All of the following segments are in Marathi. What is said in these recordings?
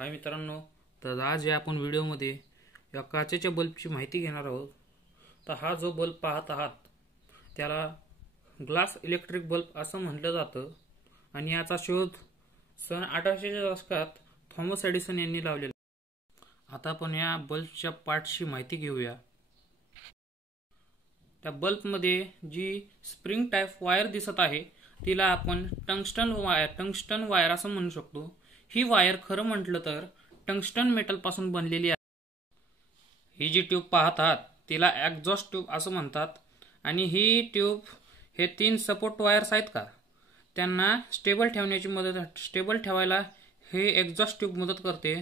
हाय मित्रांनो, तर आज या आपण व्हिडिओमध्ये या काचेच्या बल्बची माहिती घेणार आहोत। तर हा जो बल्ब पाहत आहात त्याला ग्लास इलेक्ट्रिक बल्ब असं म्हटलं जातं आणि याचा शोध सन 1800च्या दशकात थॉमस एडिसन यांनी लावलेला। आता आपण या बल्बच्या पार्ट्सची माहिती घेऊया। त्या बल्बमध्ये जी स्प्रिंग टाइप वायर दिसत आहे तिला आपण टंगस्टन वायर असं म्हणू शकतो। ही वायर खरं म्हटलं तर टंगस्टन मेटल पासून बनलेली आहे। ही जी ट्यूब पाहत आहात तिला एक्झॉस्ट ट्यूब असं म्हणतात आणि ही ट्यूब हे 3 सपोर्ट वायर्स आहेत का त्यांना स्टेबल ठेवायला हे एक्झॉस्ट ट्यूब मदत करते।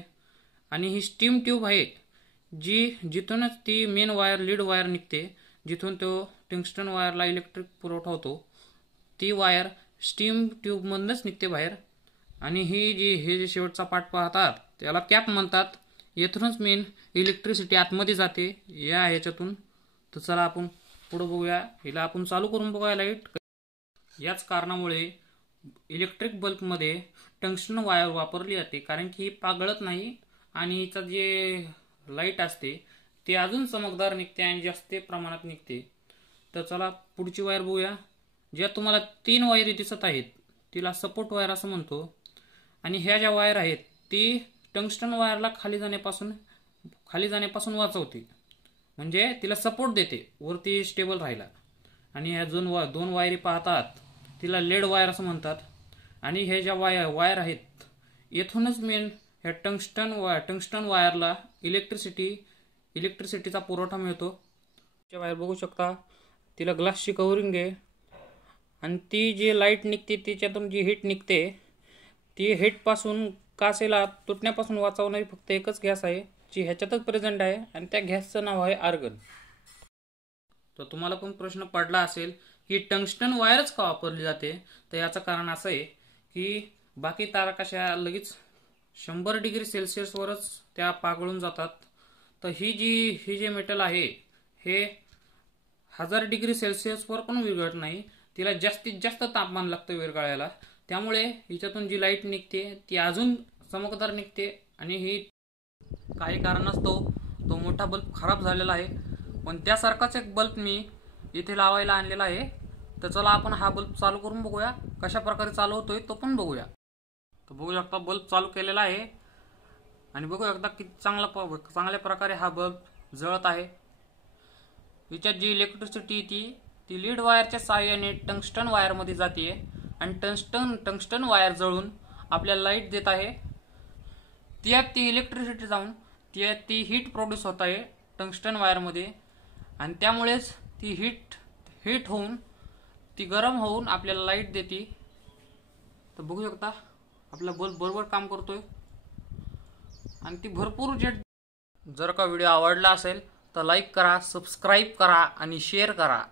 आणि ही स्टीम ट्यूब आहे जिथूनच ती मेन वायर लीड वायर निघते, जिथून तो टंगस्टन वायरला इलेक्ट्रिक पुरवठा होतो, ती वायर स्टीम ट्यूब मधूनच निघते बाहेर। आणि हे जे शेवटचा पार्ट पाहतात त्याला कॅप म्हणतात, येथूनच मेन इलेक्ट्रिसिटी आतमध्ये जाते या ह्याच्यातून। तर चला आपण पुढे बघूया, हिला आपण चालू करून बघूया लाईट। याच कारणामुळे इलेक्ट्रिक बल्ब मध्ये टंगस्टन वायर वापरली जाते, कारण की ही पागळत नाही आणि हिचा जे लाईट असते ते अजून चमकदार निघते आणि जास्त प्रमाणात निघते। तर चला पुढची वायर बघूया। ज्या तुम्हाला 3 वायरी दिसत आहेत तिला सपोर्ट वायर असं म्हणतो आणि ह्या ज्या वायर आहेत ती टंगस्टन वायरला खाली जाण्यापासून वाचवते, म्हणजे तिला सपोर्ट देते वरती स्टेबल राहायला। आणि ह्या 2 वायरी पाहतात तिला लेड वायर असं म्हणतात आणि हे ज्या वायर आहेत येथूनच मेन ह्या टंगस्टन वायरला इलेक्ट्रिसिटीचा पुरवठा मिळतो। वायर बघू शकता, तिला ग्लासची कव्हरिंग आहे आणि ती जी लाईट निघते तिच्यातून जी हीट निघते ती हीट पासून काचेला तुटण्यापासून वाचवणारी फक्त एकच गॅस आहे जी ह्याच्यातच प्रेझेंट आहे आणि त्या गॅसचं नाव आहे आर्गन। तर तुम्हाला पण प्रश्न पडला असेल की टंगस्टन वायरच का वापरली जाते, तर याचं कारण असं आहे की बाकी तारा कशा लगेच 100 डिग्री सेल्सिअस वरच त्या पागळून जातात, तर ही जे मेटल आहे हे 1000 डिग्री सेल्सिअस वर पण विरघळत नाही, तिला जास्तीत जास्त तापमान लागतं विरघळायला। त्यामुळे हिच्यातून जी लाईट निघते ती अजून चमकदार निघते। आणि ही काही कारणास्तव तो मोठा बल्ब खराब झालेला आहे, पण त्यासारखाच एक बल्ब मी इथे लावायला आणलेला आहे। तर चला आपण हा बल्ब चालू करून बघूया, कशा प्रकारे चालू होतोय तो पण बघूया। तर बघू शकता बल्ब चालू केलेला आहे आणि बघू एकदा किती चांगल्या प्रकारे हा बल्ब जळत आहे। हिच्यात जी इलेक्ट्रिसिटी ती लीड वायरच्या सहाय्याने टंगस्टन वायर मध्ये जाते आणि टंगस्टन वायर जळून आपल्याला लाईट देत आहे। त्यात ती इलेक्ट्रिसिटी जाऊन ती हीट प्रोड्यूस होत आहे टंगस्टन वायर मध्ये आणि त्यामुळेच ती हीट होऊन ती गरम होऊन आपल्याला लाईट देते। तर बघू शकता आपला बल्ब बरोबर काम करतोय आणि ती भरपूर जेट। जर का व्हिडिओ आवडला असेल तर लाईक करा, सबस्क्राईब करा आणि शेअर करा।